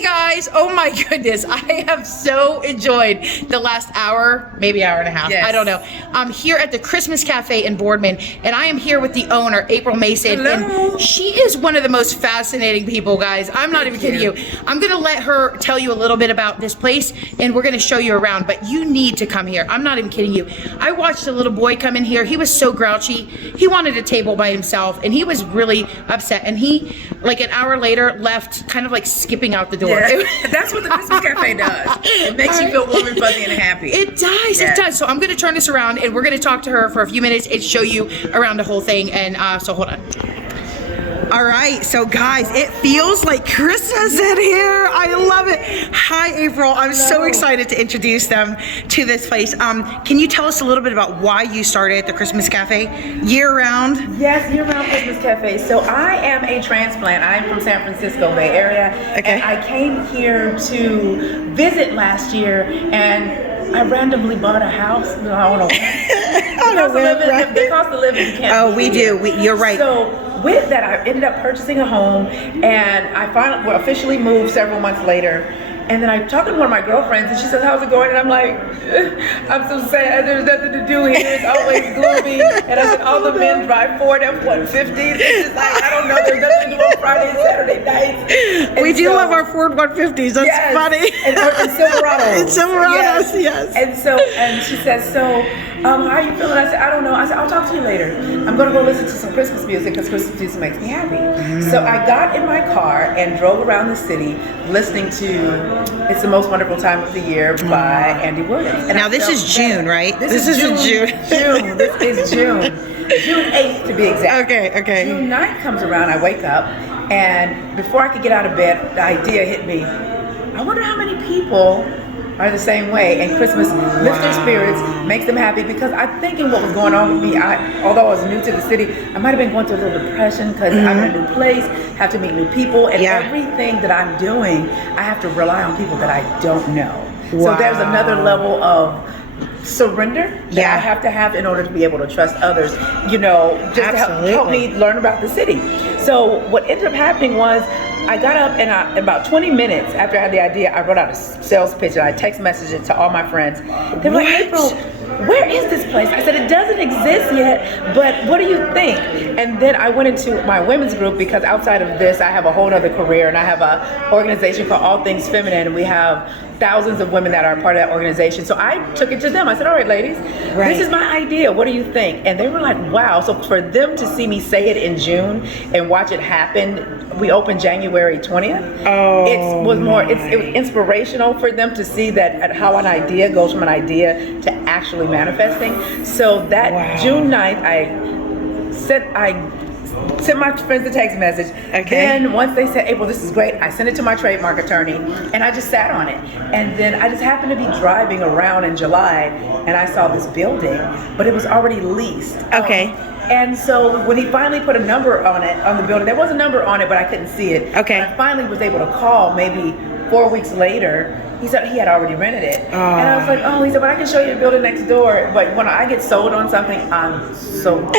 Hey guys, oh my goodness, I have so enjoyed the last hour, maybe hour and a half, I don't know. I'm here at the Christmas Cafe in Boardman, and I am here with the owner, April Mason. Hello. And she is one of the most fascinating people, guys. I'm not even kidding you. I'm gonna let her tell you a little bit about this place, and we're gonna show you around, but you need to come here. I'm not even kidding you. I watched a little boy come in here. He was so grouchy. He wanted a table by himself, and he was really upset, and he, like an hour later, left kind of like skipping out the door. Yeah. That's what the Christmas Cafe does. It makes you feel warm and fuzzy and happy. It does, it does. So I'm gonna turn this around and we're gonna talk to her for a few minutes and show you around the whole thing. And so hold on. All right, so guys, it feels like Christmas in here. I love it. Hi, April. I'm so excited to introduce them to this place. Can you tell us a little bit about why you started the Christmas Cafe year-round? Yes, year-round Christmas Cafe. So I am a transplant. I'm from San Francisco Bay Area. And I came here to visit last year, and I randomly bought a house. I don't know. The cost of living, you can't. Oh, we do. You're right. So with that, I ended up purchasing a home, and I finally officially moved several months later. And then I talked to one of my girlfriends, and she says, "How's it going?" And I'm like, "I'm so sad. There's nothing to do here. It's always gloomy." And I said, "All the men drive Ford F-150s. It's just like, I don't know. There's nothing to do on Friday and Saturday nights." And we do love our Ford 150s. That's funny. And Silverados. And Silverados, yes. And she says, "So, how are you feeling?" I said, "I don't know." I said, "I'll talk to you later. I'm gonna go listen to some Christmas music because Christmas music makes me happy." So I got in my car and drove around the city listening to "It's the Most Wonderful Time of the Year" by Andy Williams. And now this is June, right? This is June. June. This is June. June 8th to be exact. Okay. June 9th comes around, I wake up, and before I could get out of bed, the idea hit me. I wonder how many people are the same way, and Christmas lifts their spirits, makes them happy, because I'm thinking what was going on with me. Although I was new to the city, I might have been going through a little depression because I'm in a new place, have to meet new people, and everything that I'm doing, I have to rely on people that I don't know. So there's another level of surrender that I have to have in order to be able to trust others, just to help me learn about the city. So what ended up happening was, I got up, and about 20 minutes after I had the idea, I wrote out a sales pitch, and I text messaged it to all my friends. They were like, "April, where is this place?" I said, "It doesn't exist yet, but what do you think?" And then I went into my women's group, because outside of this, I have a whole other career, and I have an organization called All Things Feminine, and we have thousands of women that are part of that organization. So I took it to them. I said, "All right, ladies, this is my idea. What do you think?" And they were like, "Wow." So for them to see me say it in June and watch it happen, we opened January 20th. It was inspirational for them to see that how an idea goes from an idea to actually manifesting. So that June 9th, I sent my friends a text message. Then once they said, "April, this is great," I sent it to my trademark attorney, and I just sat on it. And then I just happened to be driving around in July, and I saw this building, but it was already leased. And so when he finally put a number on it, on the building, there was a number on it, but I couldn't see it. I finally was able to call maybe 4 weeks later. He said he had already rented it. And I was like, "Oh," he said, "but I can show you the building next door." But when I get sold on something, I'm sold.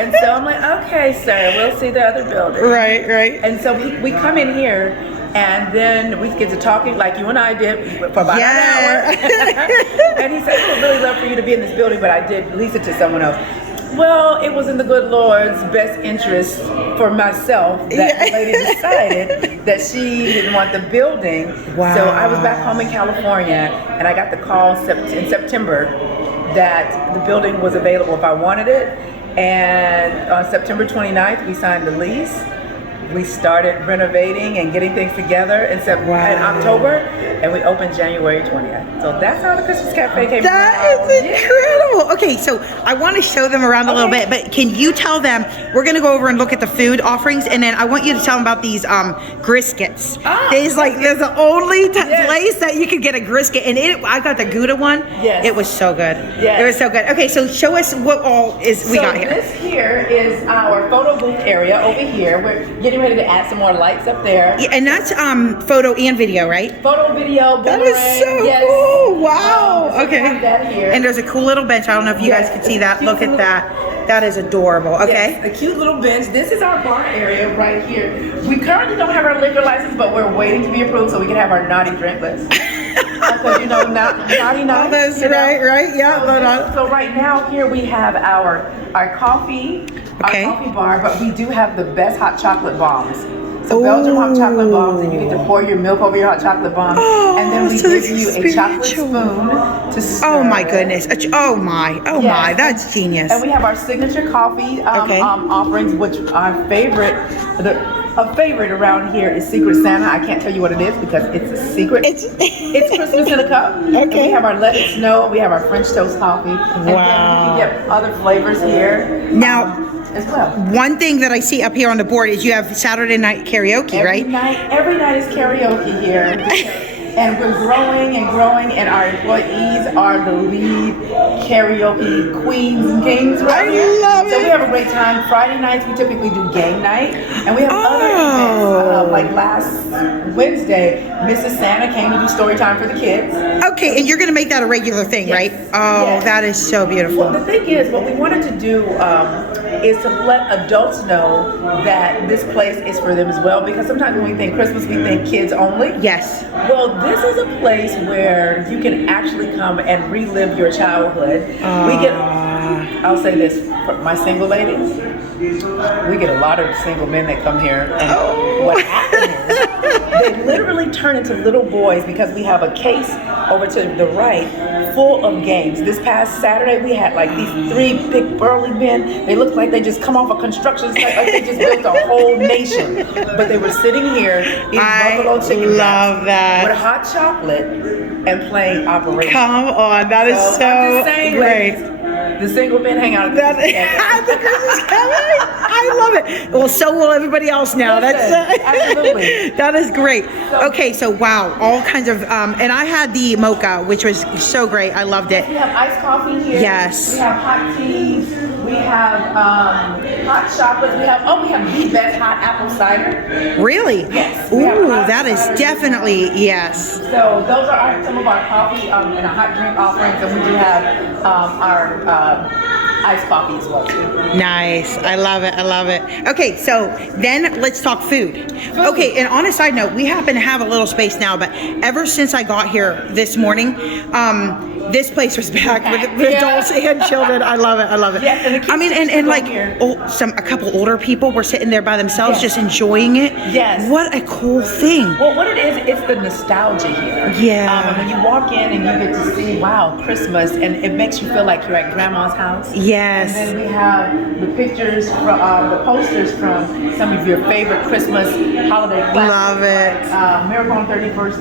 And so I'm like, "Okay, sir, we'll see the other building." Right. And so we come in here, and then we get to talking like you and I did for about an hour. And he said, "I would really love for you to be in this building, but I did lease it to someone else." Well, it was in the good Lord's best interest for myself that the lady decided that she didn't want the building. So I was back home in California, and I got the call in September that the building was available if I wanted it. And on September 29th, we signed the lease. We started renovating and getting things together in October, and we opened January 20th. So that's how the Christmas Cafe came. That is incredible. Okay, so I want to show them around a little bit, but can you tell them, we're going to go over and look at the food offerings, and then I want you to tell them about these Griscuits. There's the only place that you could get a Griscuit, and I got the Gouda one. It was so good. It was so good. Okay, so show us what all we got here. So this here is our photo booth area over here. We're getting ready to add some more lights up there. Yeah, and that's photo and video, right? Photo, video, that is so cool. Wow. So we have that here. And there's a cool little bench. I don't know if you guys can see that. Look at that. That is adorable. Okay. Yes, a cute little bench. This is our bar area right here. We currently don't have our liquor license, but we're waiting to be approved so we can have our naughty drink list. Because you know, naughty night. Oh, that's you know? right. Yeah. So right now here we have our coffee, Okay. our coffee bar, but we do have the best hot chocolate bombs. So Belgian hot chocolate bombs, and you get to pour your milk over your hot chocolate bomb, and then we so give you a chocolate spiritual. spoon to stir. Oh my goodness. Oh my. Yes. That's genius. And we have our signature coffee offerings, which our favorite, a favorite around here is Secret Santa. I can't tell you what it is because it's a secret. It's Christmas in a cup. Okay. And we have our Let It Snow. We have our French toast coffee. And then you can get other flavors here. Now, as well. one thing that I see up here on the board is you have Saturday night karaoke, right? Every night is karaoke here. And we're growing and growing, and our employees are the lead karaoke queens and kings right here. I love it. So we have a great time. Friday nights, we typically do game night. And we have other events, like last Wednesday, Mrs. Santa came to do story time for the kids. Okay, and you're going to make that a regular thing, right? Oh, Yes. that is so beautiful. Well, the thing is, what we wanted to do is to let adults know that this place is for them as well, because sometimes when we think Christmas, we think kids only. Yes. Well, this is a place where you can actually come and relive your childhood. We get, I'll say this, for my single ladies, we get a lot of single men that come here, and what happens is they literally turn into little boys because we have a case over to the right full of games. This past Saturday, we had like these 3 big burly men. They looked like they just come off a construction site, like they just built a whole nation. But they were sitting here eating buffalo chicken love that. with hot chocolate and playing Operation. Come on, that is I'm so just saying, great. ladies, the single men hang out at That, the the Christmas coming. I love it. Well, so will everybody else now. Absolutely. That is great. Okay, so wow, all kinds of and I had the mocha, which was so great. I loved it. We have iced coffee here. Yes. We have hot teas. We have hot chocolates. We have the best hot apple cider. Really? Yes. Ooh, that is definitely yes. So those are some of our coffee and a hot drink offerings, and we do have our iced coffee as well too. Nice. I love it. Okay, so then let's talk food. Okay, and on a side note, we happen to have a little space now, but ever since I got here this morning, this place was packed with adults and children. I love it. Yes, and the kids I mean, and like here. a couple older people were sitting there by themselves, just enjoying it. Yes. What a cool thing. Well, what it is, it's the nostalgia here. Yeah. And when you walk in and you get to see, wow, Christmas, and it makes you feel like you're at grandma's house. Yes. And then we have the pictures from the posters from some of your favorite Christmas holiday classics. Love it. Like, Miracle on 31st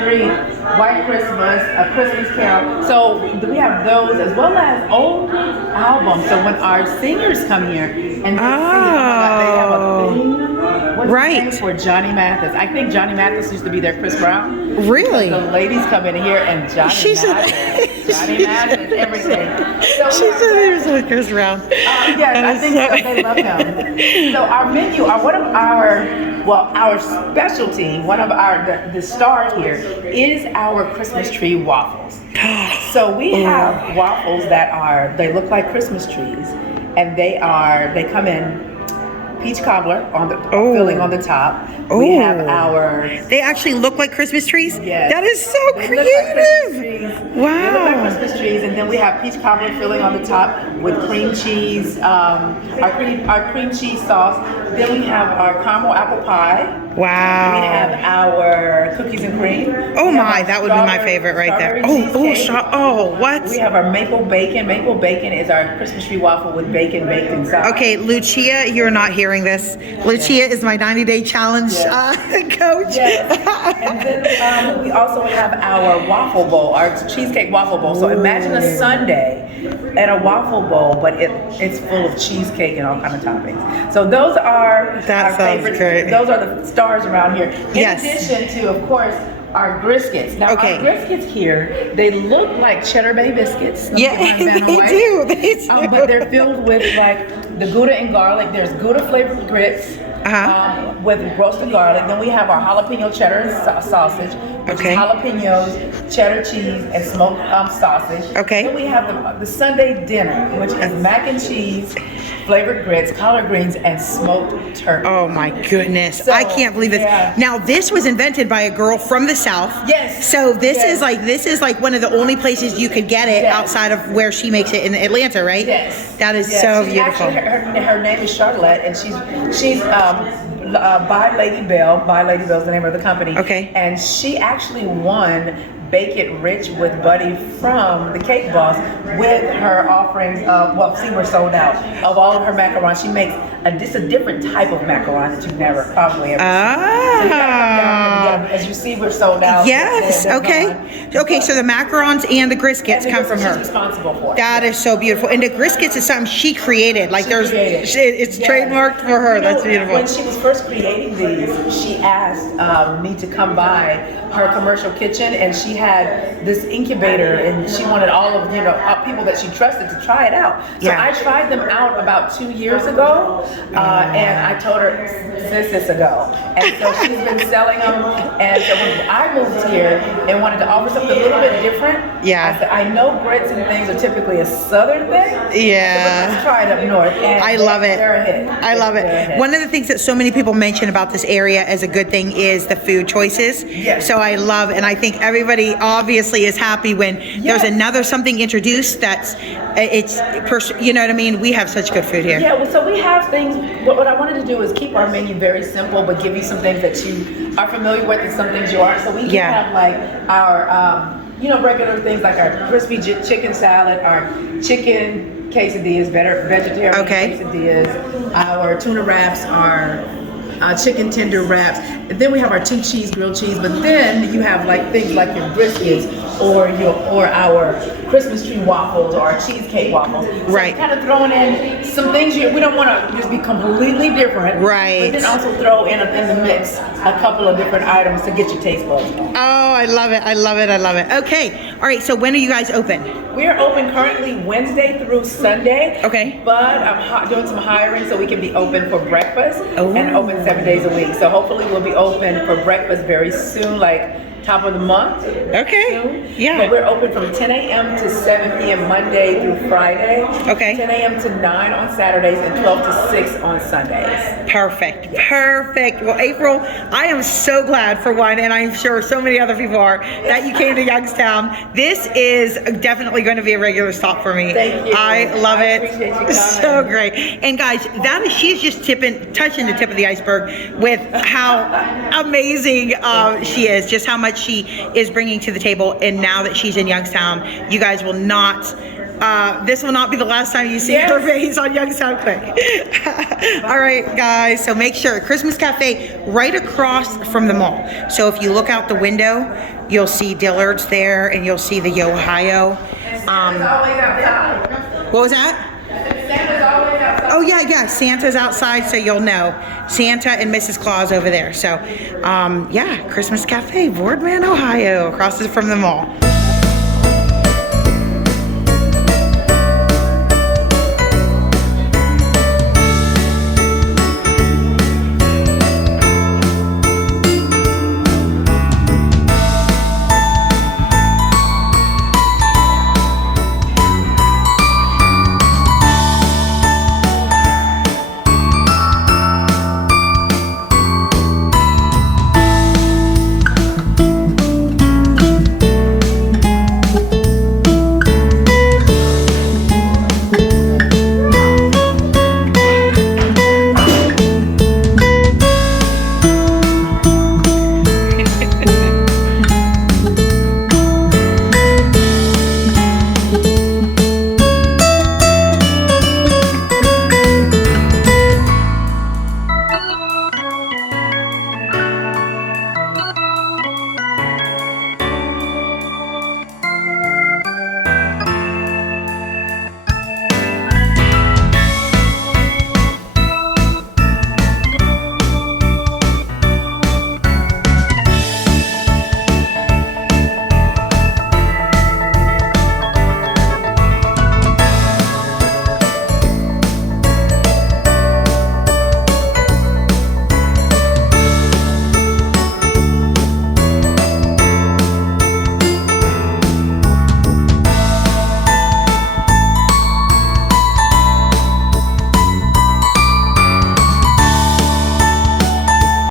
Street, White Christmas, A Christmas Carol. So we have those as well as old albums. So when our singers come here and they sing, they have a thing. What's the name for Johnny Mathis? I think Johnny Mathis used to be their Chris Brown. Really? The ladies come in here and Johnny Mathis, everything. So She said he was like Chris Brown. yes, I think so. They love him. So our menu, our specialty, the star here is our Christmas tree waffles. So we have waffles they look like Christmas trees, and they come in peach cobbler on the filling on the top. We have They actually look like Christmas trees? Yes. That is so They creative. Look like Christmas trees, and then we have peach cobbler filling on the top with cream cheese, our cream cheese sauce. Then we have our caramel apple pie. Wow. We have our cookies and cream. Oh my, that would be my favorite right there. What? We have our maple bacon. Maple bacon is our Christmas tree waffle with bacon baked inside. Okay, Lucia, you're not hearing this. Lucia is my 90-day challenge coach. Yes. And then we also have our waffle bowl, our cheesecake waffle bowl. So imagine a sundae and a waffle bowl, but it's full of cheesecake and all kind of toppings. So those are our favorites. Great. Those are the stars around here. In addition to, of course, our Griscuits. Now, our Griscuits here, they look like Cheddar Bay biscuits. Yeah, they do. But they're filled with like the Gouda and garlic. There's Gouda flavored grits. with roasted garlic. Then we have our jalapeno cheddar sausage, which is jalapenos, cheddar cheese, and smoked sausage. Okay. Then we have the Sunday dinner, which is mac and cheese, flavored grits, collard greens, and smoked turkey. Oh my goodness. So, I can't believe this. yeah. Now this was invented by a girl from the South. Yes. So this is like one of the only places you could get it outside of where she makes it in Atlanta, right? Yes. That is so She's beautiful. Actually, her name is Charlotte, and she's by Lady Bell. By Lady Bell is the name of the company. Okay. And she actually won Bake It Rich with Buddy from the Cake Boss with her offerings of, we're sold out of all of her macarons. She makes just a different type of macaron that you've never probably ever seen. So you gotta come down and get them. As you see, we're sold out. Yes. They're Okay. gone. Okay. So the macarons and the Griscuits come from She's her. responsible for it. That is so beautiful. And the Griscuits is something she created. Like it's Yes. trademarked for her. You know, That's beautiful. When she was first creating these, she asked me to come by her commercial kitchen, and she had this incubator, and she wanted all of people that she trusted to try it out. So I tried them out about 2 years ago, and I told her, sis, it's a go. And so she's been selling them. And so when I moved here and wanted to offer something a little bit different, I said, I know grits and things are typically a southern thing. Yeah. But let's try it up north. And I love it. They're a hit. I love it. One of the things that so many people mention about this area as a good thing is the food choices. Yes. So I love, and I think everybody obviously is happy when there's another something introduced that's, you know what I mean? We have such good food here. Yeah, well, so we have things, what I wanted to do is keep our menu very simple, but give you some things that you are familiar with and some things you aren't. So we can have like our, regular things like our crispy chicken salad, our chicken quesadillas, vegetarian quesadillas, our tuna wraps, our chicken tender wraps. And then we have our 2 cheese grilled cheese, but then you have like things like your briskets or our Christmas tree waffles or our cheesecake waffles. So kind of throwing in some things we don't want to just be completely different. Right. But then also throw in the mix a couple of different items to get your taste buds going. Oh, I love it. I love it. I love it. Okay. All right. So when are you guys open? We are open currently Wednesday through Sunday. Okay. But I'm doing some hiring so we can be open for breakfast and open 7 days a week. So hopefully we'll be open for breakfast very soon, like top of the month. Okay. Soon. Yeah. But we're open from 10 a.m. to 7 p.m. Monday through Friday. Okay. 10 a.m. to 9 on Saturdays and 12 to 6 on Sundays. Perfect. Perfect. Well, April, I am so glad for one, and I'm sure so many other people are, that you came to Youngstown. This is definitely going to be a regular stop for me. Thank you. I love it. Appreciate you coming. So great. And guys, she's just touching the tip of the iceberg with how amazing she is, just how much she is bringing to the table. And now that she's in Youngstown, you guys will not, this will not be the last time you see her face on Youngstown Quick. All right, guys, so make sure, Christmas Cafe right across from the mall. So if you look out the window, you'll see Dillard's there, and you'll see the Ohio. What was that? Santa's always outside. Oh yeah, Santa's outside, so you'll know. Santa and Mrs. Claus over there. So, Christmas Cafe, Boardman, Ohio, across from the mall.